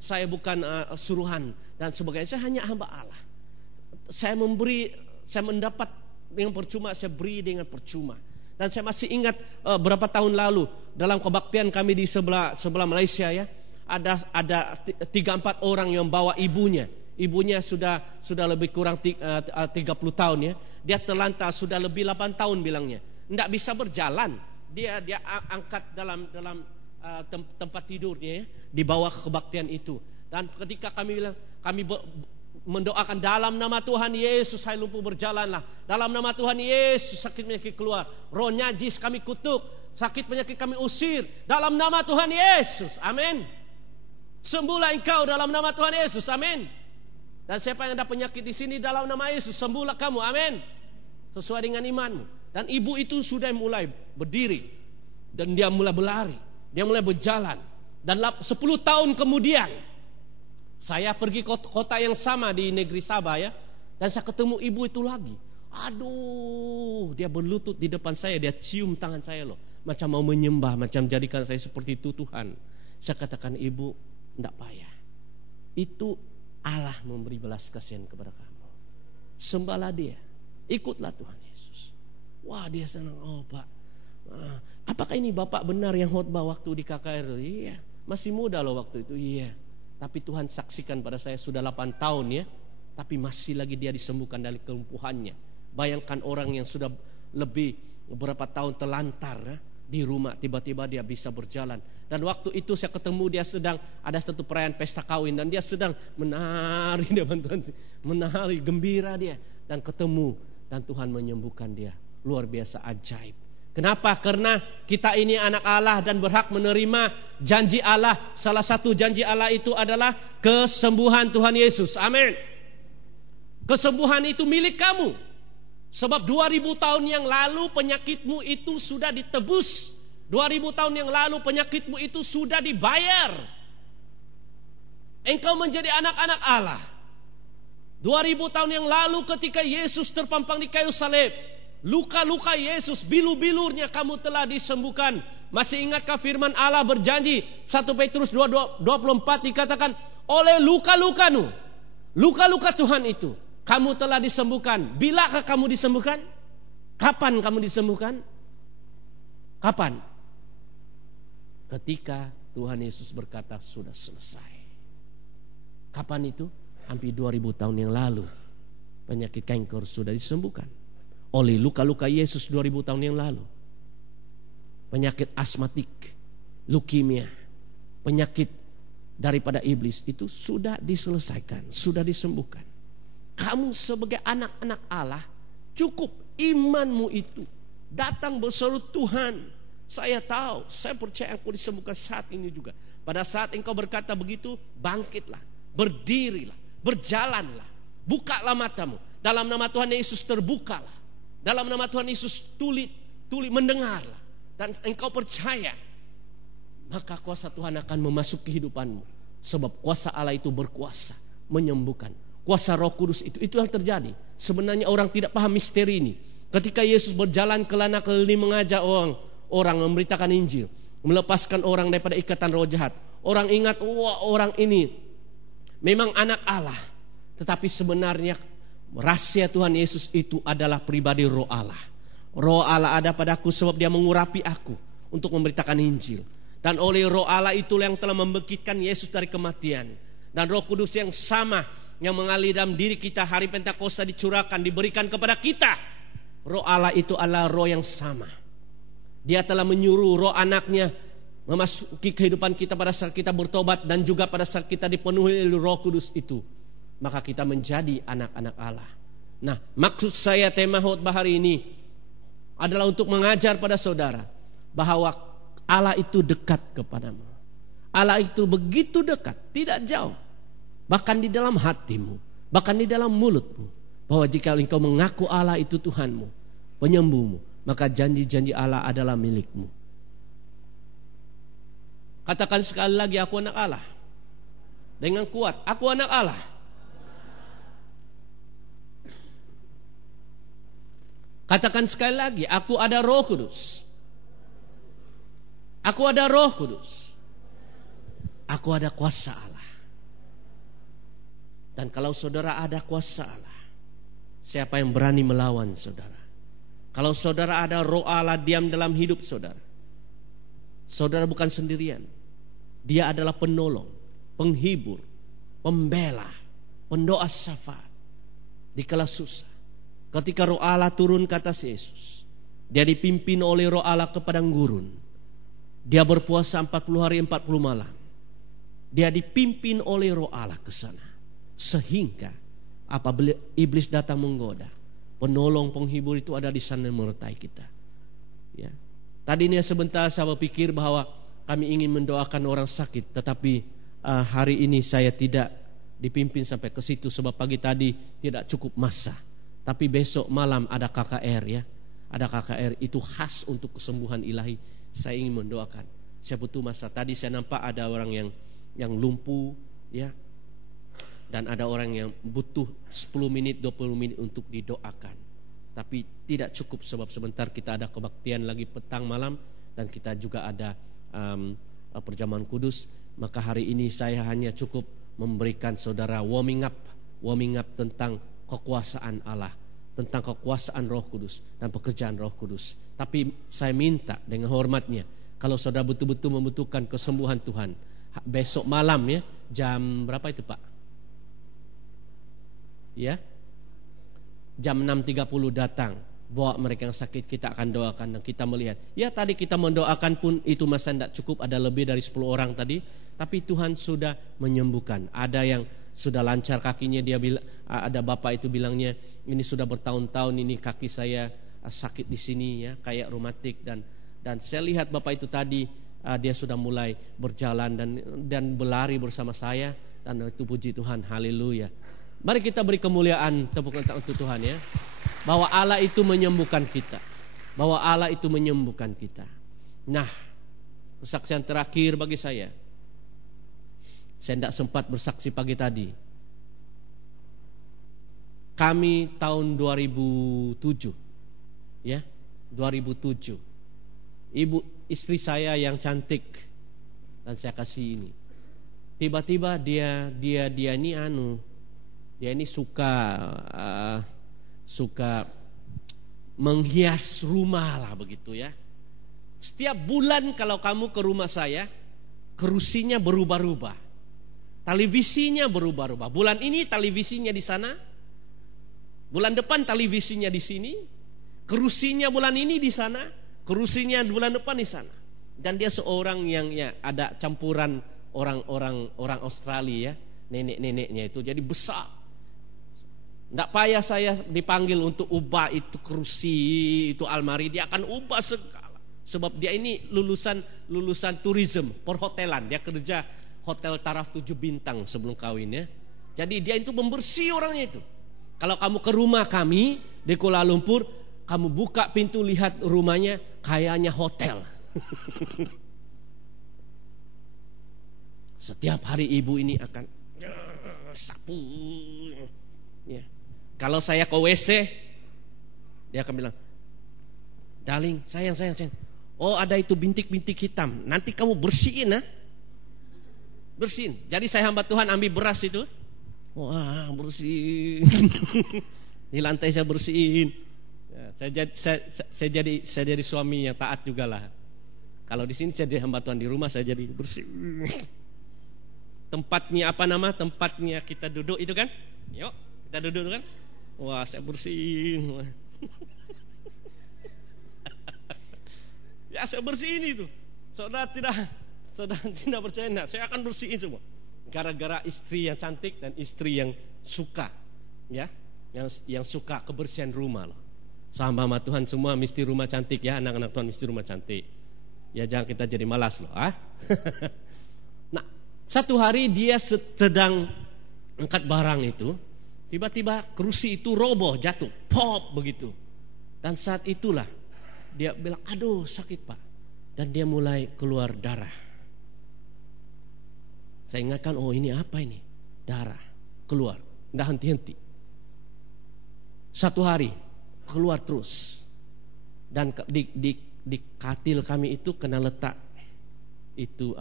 saya bukan suruhan dan sebagainya. Saya hanya hamba Allah. Saya mendapat dengan percuma, saya beri dengan percuma. Dan saya masih ingat berapa tahun lalu dalam kebaktian kami di sebelah Malaysia ya, ada 3-4 orang yang bawa ibunya. Ibunya sudah lebih kurang 30 tahun ya. Dia terlantar sudah lebih 8 tahun bilangnya. Tidak bisa berjalan. Dia angkat dalam tempat tidurnya ya, dibawa ke kebaktian itu. Dan ketika kami bilang, kami mendoakan dalam nama Tuhan Yesus, hai lumpuh berjalanlah. Dalam nama Tuhan Yesus, sakit penyakit keluar. Roh najis kami kutuk, sakit penyakit kami usir. Dalam nama Tuhan Yesus, amin. Sembuhlah engkau dalam nama Tuhan Yesus, amin. Dan siapa yang ada penyakit di sini dalam nama Yesus, sembuhlah kamu, amin. Sesuai dengan imanmu. Dan ibu itu sudah mulai berdiri. Dan dia mulai berlari. Dia mulai berjalan. Dan 10 tahun kemudian saya pergi ke kota yang sama di negeri Sabah ya. Dan saya ketemu ibu itu lagi. Aduh, dia berlutut di depan saya. Dia cium tangan saya loh. Macam mau menyembah, macam jadikan saya seperti itu Tuhan. Saya katakan, ibu, tidak payah. Itu Allah memberi belas kasihan kepada kamu. Sembahlah dia. Ikutlah Tuhan Yesus. Wah, dia senang. Oh Pak, apakah ini Bapak benar yang khotbah waktu di KKR? Iya, masih muda loh waktu itu. Iya. Tapi Tuhan saksikan pada saya sudah 8 tahun ya. Tapi masih lagi dia disembuhkan dari kelumpuhannya. Bayangkan orang yang sudah lebih beberapa tahun terlantar ya, di rumah, tiba-tiba dia bisa berjalan. Dan waktu itu saya ketemu dia sedang ada satu perayaan pesta kawin. Dan dia sedang menari, dia menari, gembira dia. Dan ketemu, dan Tuhan menyembuhkan dia. Luar biasa ajaib. Kenapa? Karena kita ini anak Allah dan berhak menerima janji Allah. Salah satu janji Allah itu adalah kesembuhan Tuhan Yesus. Amin. Kesembuhan itu milik kamu. Sebab 2000 tahun yang lalu penyakitmu itu sudah ditebus. 2000 tahun yang lalu penyakitmu itu sudah dibayar. Engkau menjadi anak-anak Allah. 2000 tahun yang lalu ketika Yesus terpampang di kayu salib, luka-luka Yesus, bilu-bilurnya kamu telah disembuhkan. Masih ingatkah firman Allah berjanji 1 Petrus 2:24 dikatakan, oleh luka-lukamu, luka-luka Tuhan itu kamu telah disembuhkan. Bilakah kamu disembuhkan? Kapan kamu disembuhkan? Kapan? Ketika Tuhan Yesus berkata sudah selesai. Kapan itu? Hampir 2000 tahun yang lalu penyakit kanker sudah disembuhkan oleh luka-luka Yesus 2000 tahun yang lalu. Penyakit asmatik, leukemia, penyakit daripada iblis itu sudah diselesaikan, sudah disembuhkan. Kamu sebagai anak-anak Allah, cukup imanmu itu datang berseru, Tuhan, saya tahu, saya percaya aku disembuhkan saat ini juga. Pada saat engkau berkata begitu, bangkitlah, berdirilah, berjalanlah, bukalah matamu. Dalam nama Tuhan Yesus terbukalah. Dalam nama Tuhan Yesus tuli mendengarlah. Dan engkau percaya, maka kuasa Tuhan akan memasuki kehidupanmu. Sebab kuasa Allah itu berkuasa menyembuhkan. Kuasa Roh Kudus itu yang terjadi. Sebenarnya orang tidak paham misteri ini. Ketika Yesus berjalan kelana keliling mengajak orang memberitakan Injil, melepaskan orang daripada ikatan roh jahat. Orang ingat, wah, orang ini memang anak Allah. Tetapi sebenarnya rahasia Tuhan Yesus itu adalah pribadi Roh Allah. Roh Allah ada padaku sebab dia mengurapi aku untuk memberitakan Injil. Dan oleh Roh Allah itulah yang telah membangkitkan Yesus dari kematian. Dan Roh Kudus yang sama yang mengalir dalam diri kita hari Pentakosta dicurahkan, diberikan kepada kita. Roh Allah itu adalah roh yang sama. Dia telah menyuruh roh anaknya memasuki kehidupan kita pada saat kita bertobat. Dan juga pada saat kita dipenuhi oleh Roh Kudus itu, maka kita menjadi anak-anak Allah. Nah, maksud saya tema khotbah hari ini adalah untuk mengajar pada saudara bahwa Allah itu dekat kepadamu. Allah itu begitu dekat, tidak jauh. Bahkan di dalam hatimu, bahkan di dalam mulutmu. Bahwa jika engkau mengaku Allah itu Tuhanmu, penyembuhmu, maka janji-janji Allah adalah milikmu. Katakan sekali lagi, aku anak Allah. Dengan kuat, aku anak Allah. Katakan sekali lagi, aku ada Roh Kudus. Aku ada Roh Kudus. Aku ada kuasa Allah. Dan kalau saudara ada kuasa Allah, siapa yang berani melawan saudara? Kalau saudara ada roh Allah diam dalam hidup saudara, saudara bukan sendirian. Dia adalah penolong, penghibur, pembela, pendoa syafaat di kala susah. Ketika roh Allah turun ke atas Yesus, dia dipimpin oleh roh Allah ke padang gurun. Dia berpuasa 40 hari 40 malam. Dia dipimpin oleh roh Allah ke sana. Sehingga apabila iblis datang menggoda, penolong penghibur itu ada di sana menyertai kita. Ya. Tadi ini sebentar saya berpikir bahwa kami ingin mendoakan orang sakit, tetapi hari ini saya tidak dipimpin sampai ke situ sebab pagi tadi tidak cukup masa. Tapi besok malam ada KKR ya. Ada KKR itu khas untuk kesembuhan ilahi. Saya ingin mendoakan. Saya butuh masa. Tadi saya nampak ada orang yang lumpuh ya. Dan ada orang yang butuh 10 menit, 20 menit untuk didoakan. Tapi tidak cukup sebab sebentar kita ada kebaktian lagi petang malam. Dan kita juga ada perjamuan kudus. Maka hari ini saya hanya cukup memberikan saudara warming up tentang kekuasaan Allah, tentang kekuasaan Roh Kudus dan pekerjaan Roh Kudus. Tapi saya minta dengan hormatnya, kalau saudara betul-betul membutuhkan kesembuhan Tuhan, besok malam ya, jam berapa itu Pak? Ya, jam 6.30 datang, bawa mereka yang sakit, kita akan doakan dan kita melihat. Ya tadi kita mendoakan pun itu masa tidak cukup, ada lebih dari 10 orang tadi, tapi Tuhan sudah menyembuhkan. Ada yang sudah lancar kakinya, dia bilang, ada bapak itu bilangnya, ini sudah bertahun-tahun ini kaki saya sakit di sini ya, kayak reumatik dan saya lihat bapak itu tadi dia sudah mulai berjalan dan berlari bersama saya dan itu puji Tuhan, haleluya. Mari kita beri kemuliaan, tepuk tangan untuk Tuhan ya. Bahwa Allah itu menyembuhkan kita. Bahwa Allah itu menyembuhkan kita. Nah, kesaksian terakhir bagi saya tidak sempat bersaksi pagi tadi. Kami tahun 2007 ya, 2007. Istri saya yang cantik dan saya kasih ini. Tiba-tiba dia ini suka menghias rumah lah begitu ya. Setiap bulan kalau kamu ke rumah saya, kerusinya berubah-ubah, televisinya berubah-ubah. Bulan ini televisinya di sana, bulan depan televisinya di sini, kerusinya bulan ini di sana, kerusinya bulan depan di sana. Dan dia seorang yang ya ada campuran orang Australia ya, nenek-neneknya itu jadi besar. Tidak payah saya dipanggil untuk ubah itu kerusi, itu almari, dia akan ubah segala. Sebab dia ini lulusan tourism, perhotelan. Dia kerja hotel taraf 7 bintang sebelum kawin ya. Jadi dia itu membersih orangnya itu. Kalau kamu ke rumah kami di Kuala Lumpur, kamu buka pintu lihat rumahnya kayaknya hotel. Setiap hari ibu ini akan sapu ya. Kalau saya ke WC, dia akan bilang, darling, sayang. Oh ada itu bintik-bintik hitam, nanti kamu bersihin ha? Bersihin. Jadi saya hamba Tuhan ambil beras itu, wah bersihin. Di lantai saya bersihin. Ya, saya jadi suami yang taat juga lah. Kalau di sini saya jadi hamba Tuhan, di rumah saya jadi bersih. Tempatnya tempatnya kita duduk itu kan? Yuk kita duduk kan? Wah saya bersihin. Ya saya bersihin itu. Saudara tidak percaya, nah, saya akan bersihin semua. Gara-gara istri yang cantik dan istri yang suka, ya, yang suka kebersihan rumah loh. Sama Tuhan semua mesti rumah cantik ya, anak-anak Tuhan mesti rumah cantik. Ya jangan kita jadi malas loh, ah. Nah, satu hari dia sedang angkat barang itu. Tiba-tiba kerusi itu roboh, jatuh, pop begitu. Dan saat itulah dia bilang, aduh sakit Pak. Dan dia mulai keluar darah. Saya ingatkan, oh ini apa ini? Darah, keluar, tidak henti-henti. Satu hari, keluar terus. Dan di katil kami itu kena letak, itu